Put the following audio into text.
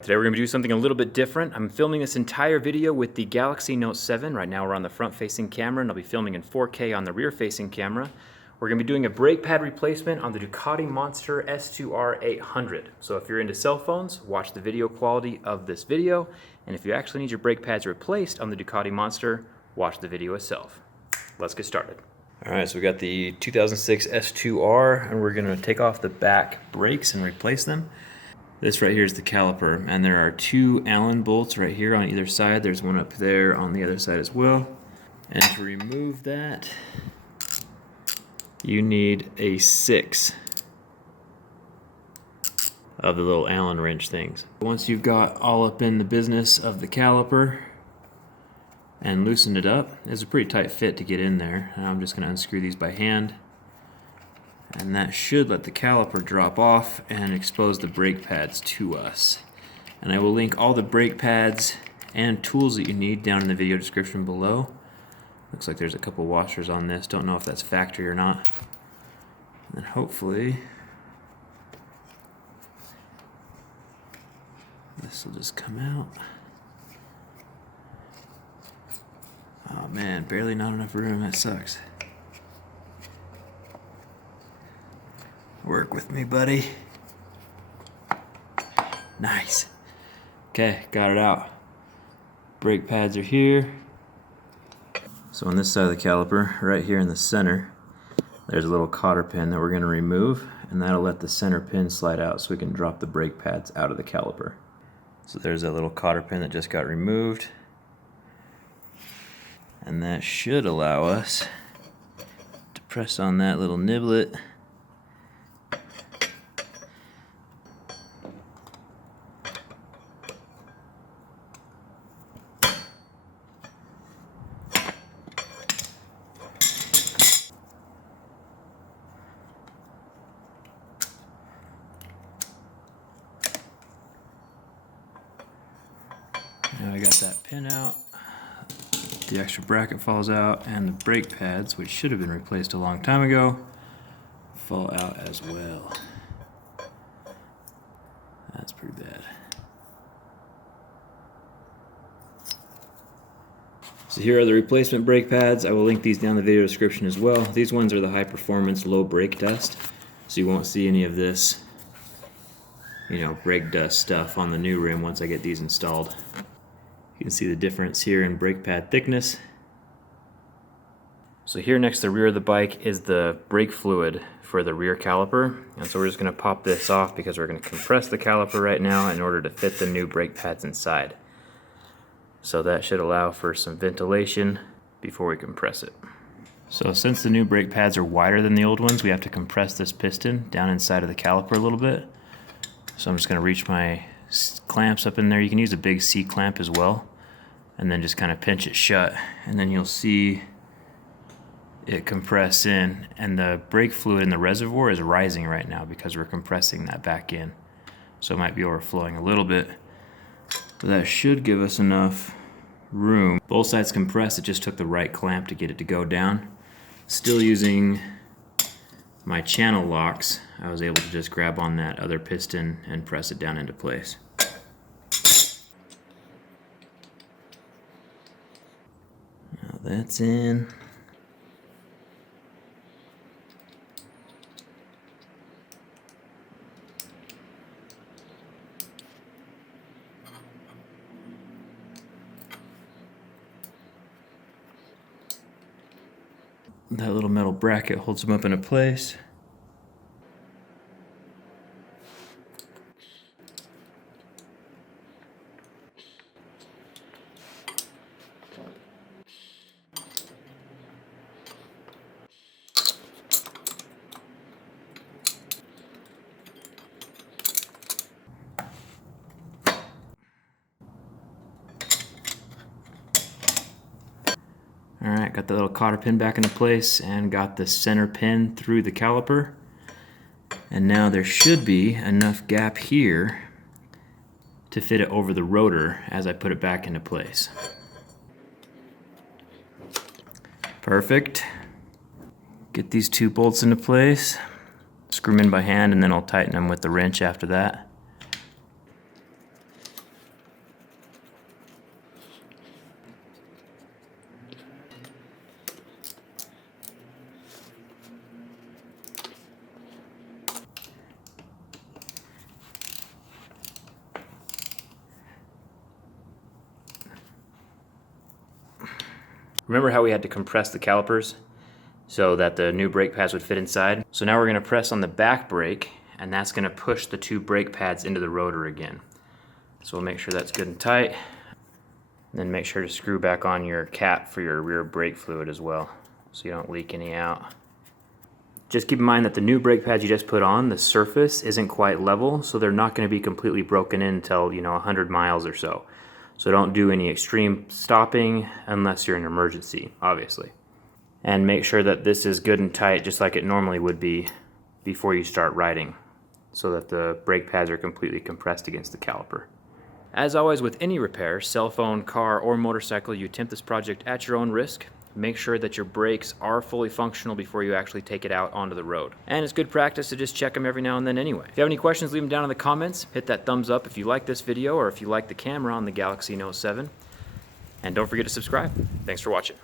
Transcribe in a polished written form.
Today we're going to do something a little bit different. I'm filming this entire video with the Galaxy Note 7. Right now we're on the front-facing camera, and I'll be filming in 4K on the rear-facing camera. We're going to be doing a brake pad replacement on the Ducati Monster S2R 800. So if you're into cell phones, watch the video quality of this video. And if you actually need your brake pads replaced on the Ducati Monster, watch the video itself. Let's get started. All right, so we got the 2006 S2R, and we're going to take off the back brakes and replace them. This right here is the caliper, and there are two Allen bolts right here on either side. There's one up there on the other side as well. And to remove that, you need a 6 of the little Allen wrench things. Once you've got all up in the business of the caliper and loosened it up, it's a pretty tight fit to get in there. And I'm just going to unscrew these by hand. And that should let the caliper drop off and expose the brake pads to us. And I will link all the brake pads and tools that you need down in the video description below. Looks like there's a couple washers on this. Don't know if that's factory or not. And hopefully this will just come out. Oh man, barely not enough room. That sucks. Work with me, buddy. Nice. Okay, got it out. Brake pads are here. So on this side of the caliper, right here in the center, there's a little cotter pin that we're going to remove, and that'll let the center pin slide out so we can drop the brake pads out of the caliper. So there's that little cotter pin that just got removed. And that should allow us to press on that little niblet. Now I got that pin out, the extra bracket falls out, and the brake pads, which should have been replaced a long time ago, fall out as well. That's pretty bad. So here are the replacement brake pads. I will link these down in the video description as well. These ones are the high performance low brake dust, so you won't see any of this, brake dust stuff on the new rim once I get these installed. You can see the difference here in brake pad thickness. So here next to the rear of the bike is the brake fluid for the rear caliper. And so we're just going to pop this off because we're going to compress the caliper right now in order to fit the new brake pads inside. So that should allow for some ventilation before we compress it. So since the new brake pads are wider than the old ones, we have to compress this piston down inside of the caliper a little bit. So I'm just going to reach my clamps up in there. You can use a big C clamp as well, and then just kind of pinch it shut, and then you'll see it compress in, and the brake fluid in the reservoir is rising right now because we're compressing that back in, so it might be overflowing a little bit, but that should give us enough room. Both sides compressed. It just took the right clamp to get it to go down. Still using my channel locks, I was able to just grab on that other piston and press it down into place. Now that's in. That little metal bracket holds them up into place. Alright, got the little cotter pin back into place and got the center pin through the caliper. And now there should be enough gap here to fit it over the rotor as I put it back into place. Perfect. Get these two bolts into place. Screw them in by hand, and then I'll tighten them with the wrench after that. Remember how we had to compress the calipers so that the new brake pads would fit inside? So now we're going to press on the back brake, and that's going to push the two brake pads into the rotor again. So we'll make sure that's good and tight. And then make sure to screw back on your cap for your rear brake fluid as well, so you don't leak any out. Just keep in mind that the new brake pads you just put on, the surface isn't quite level, so they're not going to be completely broken in until 100 miles or so. So don't do any extreme stopping unless you're in an emergency, obviously. And make sure that this is good and tight, just like it normally would be before you start riding, so that the brake pads are completely compressed against the caliper. As always with any repair, cell phone, car, or motorcycle, you attempt this project at your own risk. Make sure that your brakes are fully functional before you actually take it out onto the road. And it's good practice to just check them every now and then anyway. If you have any questions, leave them down in the comments. Hit that thumbs up if you like this video or if you like the camera on the Galaxy Note 7. And don't forget to subscribe. Thanks for watching.